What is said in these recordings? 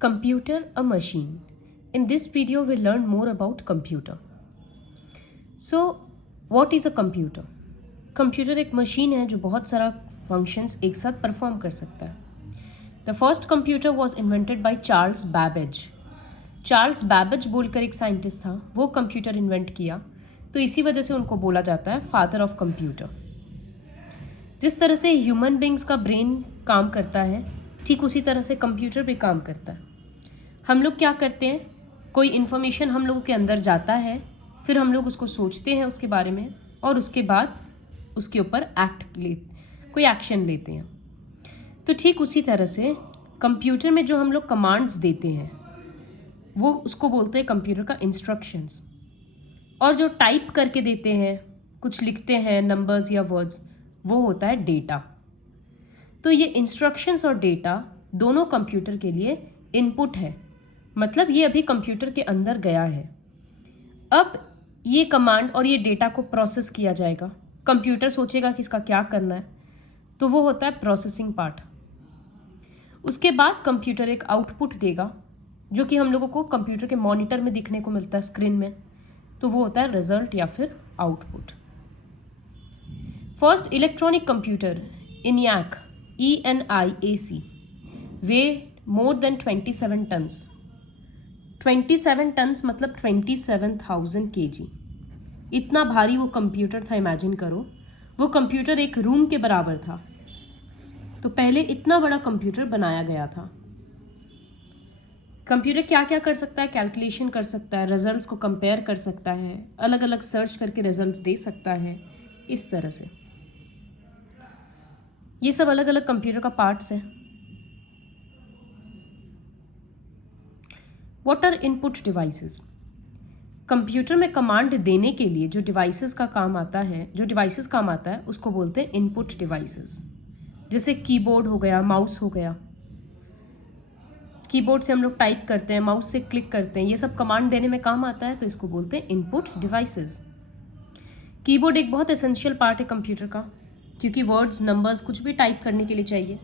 Computer, a machine. In this video, we'll learn more about computer. So, what is a computer? Computer एक machine है जो बहुत सारा functions एक साथ परफॉर्म कर सकता है. The first computer was invented by Charles Babbage. Charles Babbage बोलकर एक साइंटिस्ट था, वो कंप्यूटर इन्वेंट किया, तो इसी वजह से उनको बोला जाता है फादर ऑफ कंप्यूटर. जिस तरह से ह्यूमन बींग्स का ब्रेन काम करता है, ठीक उसी तरह से कंप्यूटर भी काम करता है. हम लोग क्या करते हैं, कोई इन्फॉर्मेशन हम लोगों के अंदर जाता है, फिर हम लोग उसको सोचते हैं उसके बारे में, और उसके बाद उसके ऊपर कोई एक्शन लेते हैं. तो ठीक उसी तरह से कंप्यूटर में जो हम लोग कमांड्स देते हैं, वो उसको बोलते हैं कंप्यूटर का इंस्ट्रक्शंस. और जो टाइप करके देते हैं, कुछ लिखते हैं नंबर्स या वर्ड्स, वो होता है डेटा. तो ये इंस्ट्रक्शंस और डेटा दोनों कंप्यूटर के लिए इनपुट है, मतलब ये अभी कंप्यूटर के अंदर गया है. अब ये कमांड और ये डेटा को प्रोसेस किया जाएगा. कंप्यूटर सोचेगा कि इसका क्या करना है, तो वो होता है प्रोसेसिंग पार्ट. उसके बाद कंप्यूटर एक आउटपुट देगा, जो कि हम लोगों को कंप्यूटर के मॉनिटर में दिखने को मिलता है, स्क्रीन में, तो वो होता है रिजल्ट या फिर output. First electronic computer ENIAC, ENIAC, weighed more than 27 tons. 27 tons मतलब 27,000 kg. इतना भारी वो कंप्यूटर था, इमेजिन करो. वो कंप्यूटर एक रूम के बराबर था. तो पहले इतना बड़ा कंप्यूटर बनाया गया था. कंप्यूटर क्या क्या कर सकता है, कैलकुलेशन कर सकता है, रिजल्ट्स को कंपेयर कर सकता है, अलग अलग सर्च करके रिजल्ट्स दे सकता है. इस तरह से ये सब अलग अलग कंप्यूटर का पार्ट्स है. What are input devices? Computer में कमांड देने के लिए जो डिवाइसेस काम आता है, उसको बोलते हैं इनपुट डिवाइसेस. जैसे कीबोर्ड हो गया, माउस हो गया. कीबोर्ड से हम लोग टाइप करते हैं, माउस से क्लिक करते हैं, ये सब कमांड देने में काम आता है, तो इसको बोलते हैं इनपुट डिवाइसेस. कीबोर्ड एक बहुत एसेंशियल पार्ट है कंप्यूटर का, क्योंकि वर्ड्स, नंबर्स, कुछ भी टाइप करने के लिए चाहिए.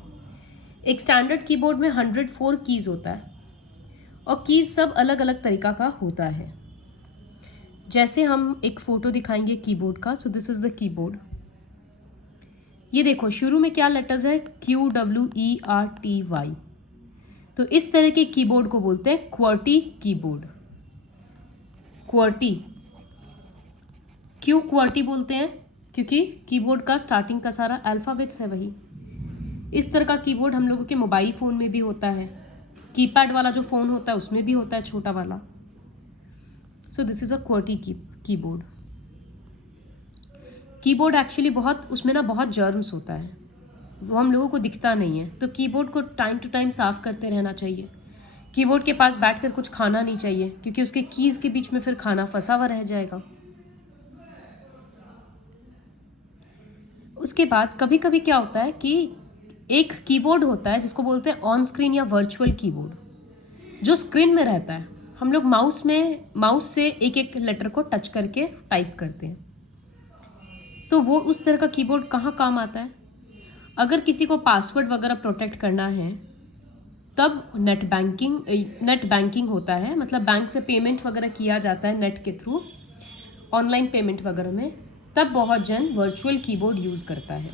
एक स्टैंडर्ड कीबोर्ड में 104 कीज होता है, और कीज सब अलग अलग तरीका का होता है. जैसे हम एक फ़ोटो दिखाएंगे कीबोर्ड का. So this is the keyboard. ये देखो, शुरू में क्या लेटर्स है, QWERTY. तो इस तरह के कीबोर्ड को बोलते हैं क्वर्टी कीबोर्ड. क्वर्टी क्यों क्वर्टी बोलते हैं? क्योंकि कीबोर्ड का स्टार्टिंग का सारा अल्फ़ाबेट्स है वही. इस तरह का कीबोर्ड हम लोगों के मोबाइल फ़ोन में भी होता है. कीपैड वाला जो फ़ोन होता है उसमें भी होता है, छोटा वाला. So this is a QWERTY keyboard. Keyboard actually उसमें बहुत जर्म्स होता है, वो हम लोगों को दिखता नहीं है. तो कीबोर्ड को टाइम टू टाइम साफ़ करते रहना चाहिए. कीबोर्ड के पास बैठकर कुछ खाना नहीं चाहिए, क्योंकि उसके कीज़ के बीच में फिर खाना फंसा हुआ रह जाएगा. उसके बाद कभी कभी क्या होता है कि एक कीबोर्ड होता है जिसको बोलते हैं ऑन स्क्रीन या वर्चुअल कीबोर्ड, जो स्क्रीन में रहता है. हम लोग माउस से एक एक लेटर को टच करके टाइप करते हैं. तो वो उस तरह का कीबोर्ड कहाँ काम आता है? अगर किसी को पासवर्ड वगैरह प्रोटेक्ट करना है, तब नेट बैंकिंग होता है, मतलब बैंक से पेमेंट वगैरह किया जाता है नेट के थ्रू, ऑनलाइन पेमेंट वगैरह में, तब बहुत जन वर्चुअल कीबोर्ड यूज़ करता है.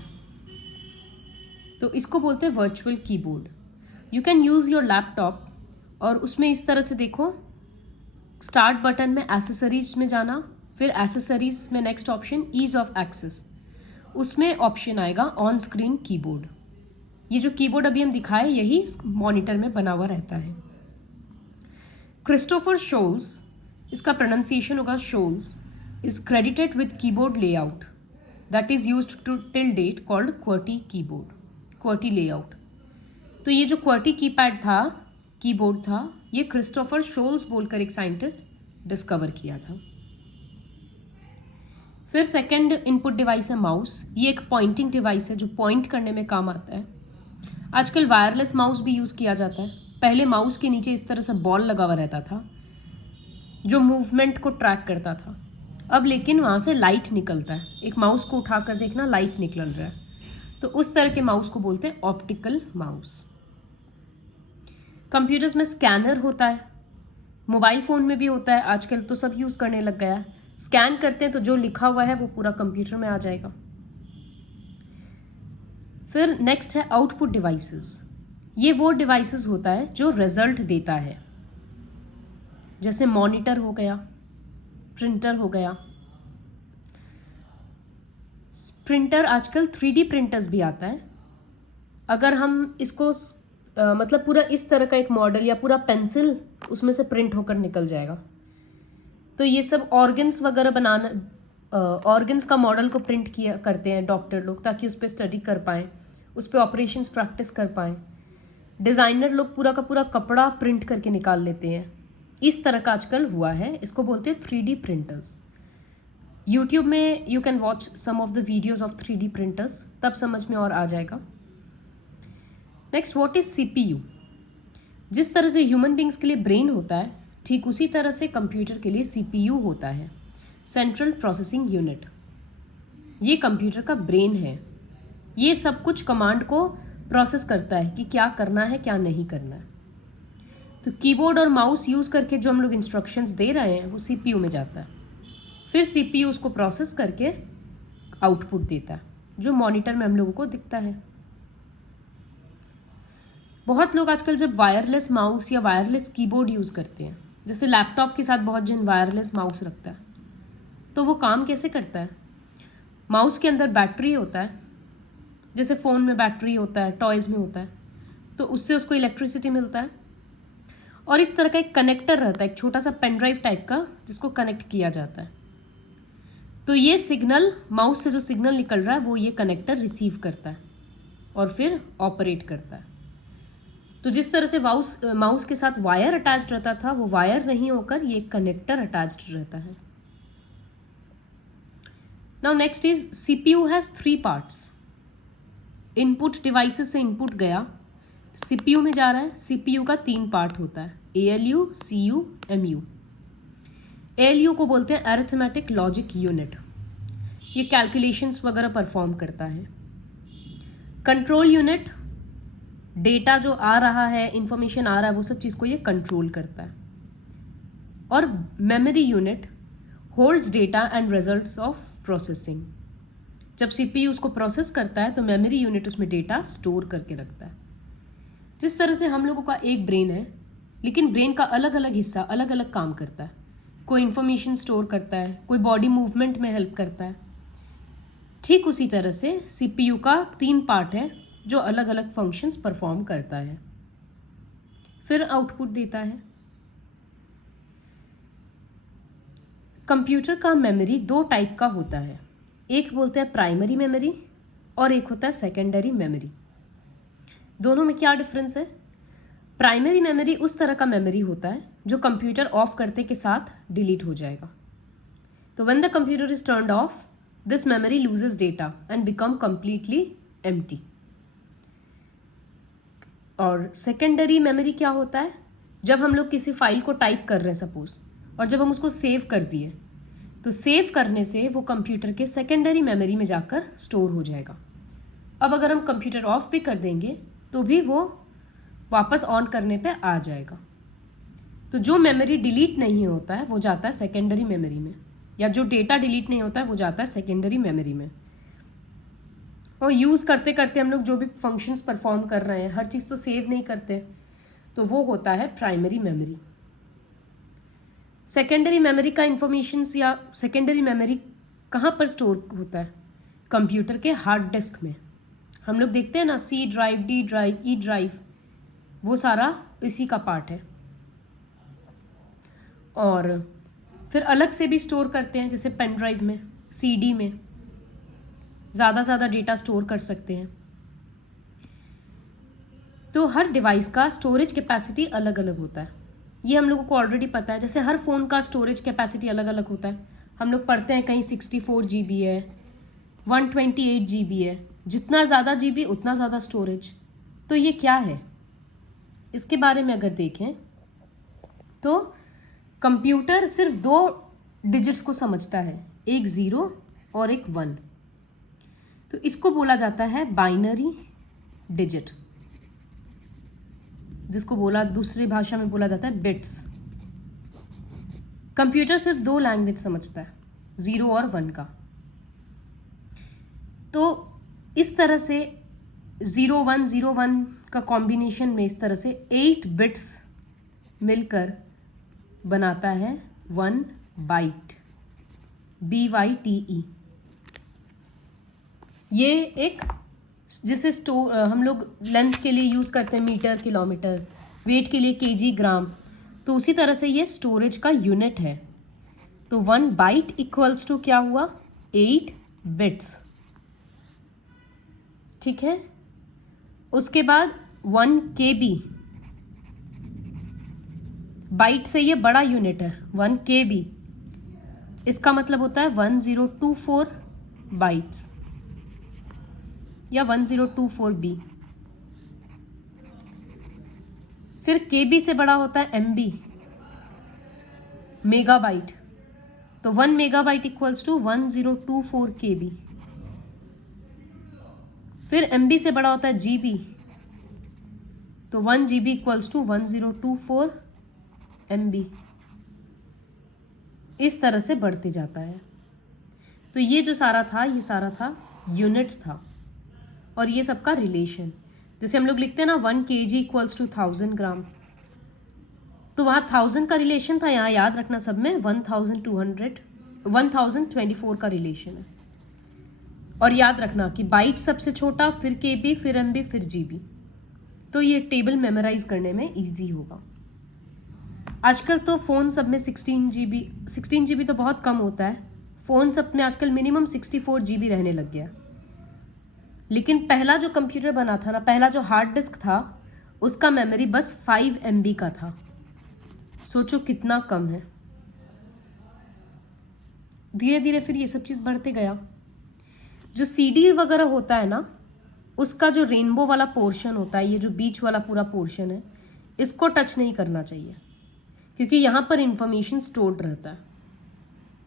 तो इसको बोलते हैं virtual keyboard. You can use your laptop, और उसमें इस तरह से देखो, स्टार्ट बटन में एसेसरीज में जाना, फिर एसेसरीज में next option ease of access, उसमें ऑप्शन आएगा ऑन स्क्रीन कीबोर्ड. ये जो कीबोर्ड अभी हम दिखाए, यही मॉनिटर में बना हुआ रहता है. क्रिस्टोफर शोल्स, इसका प्रोनाउंसिएशन होगा Sholes, is credited with keyboard layout that is used to till date called QWERTY layout. तो ये जो QWERTY कीबोर्ड था, ये क्रिस्टोफर शोल्स बोलकर एक साइंटिस्ट डिस्कवर किया था. फिर सेकंड इनपुट डिवाइस है माउस. ये एक पॉइंटिंग डिवाइस है जो पॉइंट करने में काम आता है. आजकल वायरलेस माउस भी यूज़ किया जाता है. पहले माउस के नीचे इस तरह से बॉल लगा हुआ रहता था जो मूवमेंट को ट्रैक करता था. अब लेकिन वहाँ से लाइट निकलता है. एक माउस को उठाकर देखना, लाइट निकल रहा है. तो उस तरह के माउस को बोलते हैं ऑप्टिकल माउस. कंप्यूटर्स में स्कैनर होता है, मोबाइल फ़ोन में भी होता है, आजकल तो सब यूज़ करने लग गया है। स्कैन करते हैं तो जो लिखा हुआ है वो पूरा कंप्यूटर में आ जाएगा। फिर नेक्स्ट है आउटपुट डिवाइसेस। ये वो डिवाइसेस होता है जो रिजल्ट देता है, जैसे मॉनिटर हो गया, प्रिंटर हो गया। प्रिंटर आजकल 3D प्रिंटर्स भी आता है। अगर हम इसको मतलब पूरा इस तरह का एक मॉडल या पूरा पेंसिल उसमें से प्रिंट होकर निकल जाएगा। तो ये सब ऑर्गन्स वगैरह बनाना, ऑर्गन्स का मॉडल को प्रिंट किया करते हैं डॉक्टर लोग, ताकि उस पर स्टडी कर पाएँ, उस पर ऑपरेशंस प्रैक्टिस कर पाएँ। डिज़ाइनर लोग पूरा का पूरा कपड़ा प्रिंट करके निकाल लेते हैं। इस तरह का आजकल हुआ है, इसको बोलते हैं 3D प्रिंटर्स। यूट्यूब में you can watch some of the videos of 3D printers, तब समझ में और आ जाएगा। Next, what is CPU? जिस तरह से ह्यूमन बींग्स के लिए ब्रेन होता है, ठीक उसी तरह से कंप्यूटर के लिए CPU होता है, सेंट्रल प्रोसेसिंग यूनिट। ये कंप्यूटर का ब्रेन है। ये सब कुछ कमांड को प्रोसेस करता है कि क्या करना है क्या नहीं करना है। तो कीबोर्ड और माउस यूज़ करके जो हम लोग इंस्ट्रक्शंस दे रहे हैं वो CPU में जाता है। फिर CPU उसको प्रोसेस करके आउटपुट देता है, जो मॉनिटर में हम लोगों को दिखता है। बहुत लोग आजकल जब वायरलेस माउस या वायरलेस कीबोर्ड यूज़ करते हैं, जैसे लैपटॉप के साथ बहुत जन वायरलेस माउस रखता है, तो वो काम कैसे करता है? माउस के अंदर बैटरी होता है, जैसे फ़ोन में बैटरी होता है, टॉयज़ में होता है, तो उससे उसको इलेक्ट्रिसिटी मिलता है। और इस तरह का एक कनेक्टर रहता है, एक छोटा सा पेन ड्राइव टाइप का, जिसको कनेक्ट किया जाता है। तो ये सिग्नल, माउस से जो सिग्नल निकल रहा है वो ये कनेक्टर रिसीव करता है और फिर ऑपरेट करता है। तो जिस तरह से माउस के साथ वायर अटैच्ड रहता था, वो वायर नहीं होकर ये कनेक्टर अटैच्ड रहता है। Now next is CPU has 3 parts. Input devices से इनपुट गया, CPU में जा रहा है। CPU का 3 पार्ट होता है, ALU, CU, MU। ALU को बोलते हैं अरिथमेटिक लॉजिक यूनिट। ये कैलकुलेशंस वगैरह परफॉर्म करता है। कंट्रोल यूनिट, डेटा जो आ रहा है, इंफॉर्मेशन आ रहा है, वो सब चीज़ को ये कंट्रोल करता है। और memory unit holds data and results of processing. जब CPU उसको प्रोसेस करता है तो मेमोरी यूनिट उसमें डेटा स्टोर करके रखता है। जिस तरह से हम लोगों का एक ब्रेन है, लेकिन ब्रेन का अलग अलग हिस्सा अलग अलग काम करता है। कोई इन्फॉर्मेशन स्टोर करता है, कोई बॉडी मूवमेंट में हेल्प करता है। ठीक उसी तरह से CPU का 3 पार्ट है जो अलग अलग फंक्शंस परफॉर्म करता है, फिर आउटपुट देता है। कंप्यूटर का मेमोरी 2 टाइप का होता है, एक बोलते हैं प्राइमरी मेमोरी और एक होता है सेकेंडरी मेमोरी। दोनों में क्या डिफरेंस है? प्राइमरी मेमोरी उस तरह का मेमोरी होता है जो कंप्यूटर ऑफ करते के साथ डिलीट हो जाएगा। तो when the computer is turned of, this memory loses data and become completely empty. और सेकेंडरी मेमोरी क्या होता है? जब हम लोग किसी फाइल को टाइप कर रहे हैं सपोज, और जब हम उसको सेव कर दिए, तो सेव करने से वो कंप्यूटर के सेकेंडरी मेमोरी में जाकर स्टोर हो जाएगा। अब अगर हम कंप्यूटर ऑफ भी कर देंगे तो भी वो वापस ऑन करने पे आ जाएगा। तो जो मेमोरी डिलीट नहीं होता है वो जाता है सेकेंडरी मेमोरी में, या जो डेटा डिलीट नहीं होता है वो जाता है सेकेंडरी मेमोरी में। और यूज़ करते करते हम लोग जो भी फंक्शंस परफॉर्म कर रहे हैं, हर चीज़ तो सेव नहीं करते, तो वो होता है प्राइमरी मेमोरी। सेकेंडरी मेमोरी का इंफॉर्मेशंस या सेकेंडरी मेमोरी कहाँ पर स्टोर होता है? कंप्यूटर के हार्ड डिस्क में। हम लोग देखते हैं ना, C drive, D drive, E drive, वो सारा इसी का पार्ट है। और फिर अलग से भी स्टोर करते हैं, जैसे पेन ड्राइव में, CD में ज़्यादा डेटा स्टोर कर सकते हैं। तो हर डिवाइस का स्टोरेज कैपेसिटी अलग अलग होता है, ये हम लोगों को ऑलरेडी पता है। जैसे हर फ़ोन का स्टोरेज कैपेसिटी अलग अलग होता है। हम लोग पढ़ते हैं कहीं 64 GB है, 128 GB है, जितना ज़्यादा GB उतना ज़्यादा स्टोरेज। तो ये क्या है? इसके बारे में अगर देखें तो कंप्यूटर सिर्फ 2 डिजिट्स को समझता है, एक 0 और एक 1। तो इसको बोला जाता है बाइनरी डिजिट। जिसको बोला दूसरी भाषा में बोला जाता है बिट्स। कंप्यूटर सिर्फ 2 लैंग्वेज समझता है, 0 और 1 का। तो इस तरह से 0101 का कॉम्बिनेशन में इस तरह से 8 बिट्स मिलकर बनाता है 1 बाइट, BYTE। ये एक जिसे हम लोग लेंथ के लिए यूज़ करते हैं मीटर, किलोमीटर, वेट के लिए केजी, ग्राम, तो उसी तरह से ये स्टोरेज का यूनिट है। तो 1 बाइट इक्वल्स टू क्या हुआ, 8 बिट्स, ठीक है। उसके बाद 1 KB, बाइट से ये बड़ा यूनिट है, 1 KB, इसका मतलब होता है 1024 बाइट्स या 1024B। फिर KB से बड़ा होता है MB, मेगाबाइट, तो 1 मेगाबाइट इक्वल्स टू 1024 KB। फिर MB से बड़ा होता है GB, तो 1 GB इक्वल्स टू 1024 MB। इस तरह से बढ़ते जाता है। तो ये जो सारा था, ये सारा था यूनिट्स था, और ये सबका रिलेशन, जैसे हम लोग लिखते हैं ना 1 kg इक्वल्स टू 1000 ग्राम, तो वहाँ 1000 का रिलेशन था, यहाँ याद रखना सब में 1024 का रिलेशन है। और याद रखना कि बाइट सबसे छोटा, फिर KB, फिर MB, फिर GB। तो ये टेबल मेमोराइज करने में इजी होगा। आजकल तो फ़ोन सब में 16 GB तो बहुत कम होता है, फ़ोन सब में आजकल मिनिमम 64 GB रहने लग गया। लेकिन पहला जो कंप्यूटर बना था ना, पहला जो हार्ड डिस्क था, उसका मेमोरी बस 5 MB का था। सोचो कितना कम है। धीरे धीरे फिर ये सब चीज़ बढ़ते गया। जो CD वगैरह होता है ना, उसका जो रेनबो वाला पोर्शन होता है, ये जो बीच वाला पूरा पोर्शन है, इसको टच नहीं करना चाहिए, क्योंकि यहाँ पर इंफॉर्मेशन स्टोर्ड रहता है।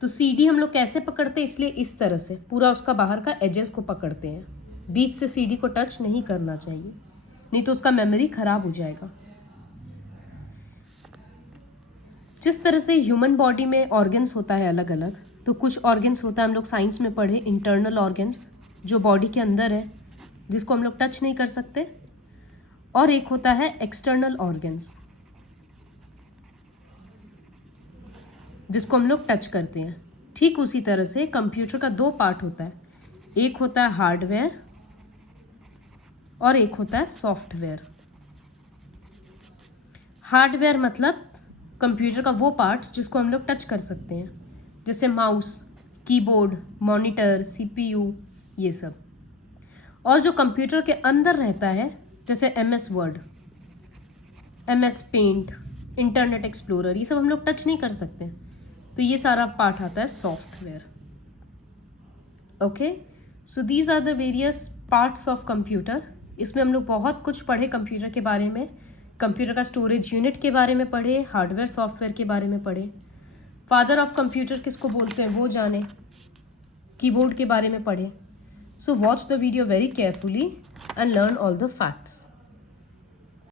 तो CD हम लोग कैसे पकड़ते हैं, इसलिए इस तरह से पूरा उसका बाहर का एजेस को पकड़ते हैं। बीच से CD को टच नहीं करना चाहिए, नहीं तो उसका मेमोरी खराब हो जाएगा। जिस तरह से ह्यूमन बॉडी में ऑर्गन्स होता है अलग अलग, तो कुछ ऑर्गन्स होता है, हम लोग साइंस में पढ़े, इंटरनल ऑर्गन्स, जो बॉडी के अंदर है, जिसको हम लोग टच नहीं कर सकते, और एक होता है एक्सटर्नल ऑर्गन्स, जिसको हम लोग टच करते हैं। ठीक उसी तरह से कंप्यूटर का 2 पार्ट होता है, एक होता है हार्डवेयर और एक होता है सॉफ्टवेयर। हार्डवेयर मतलब कंप्यूटर का वो पार्ट जिसको हम लोग टच कर सकते हैं, जैसे माउस, कीबोर्ड, मॉनिटर, CPU, ये सब। और जो कंप्यूटर के अंदर रहता है, जैसे MS Word, MS Paint, Internet Explorer, ये सब हम लोग टच नहीं कर सकते, तो ये सारा पार्ट आता है software. Okay, so these are the various parts of computer. इसमें हम लोग बहुत कुछ पढ़े कंप्यूटर के बारे में, कंप्यूटर का स्टोरेज यूनिट के बारे में पढ़े, हार्डवेयर सॉफ्टवेयर के बारे में पढ़े, फादर ऑफ कंप्यूटर किसको बोलते हैं वो जाने, कीबोर्ड के बारे में पढ़े। So watch the video very carefully and learn all the facts.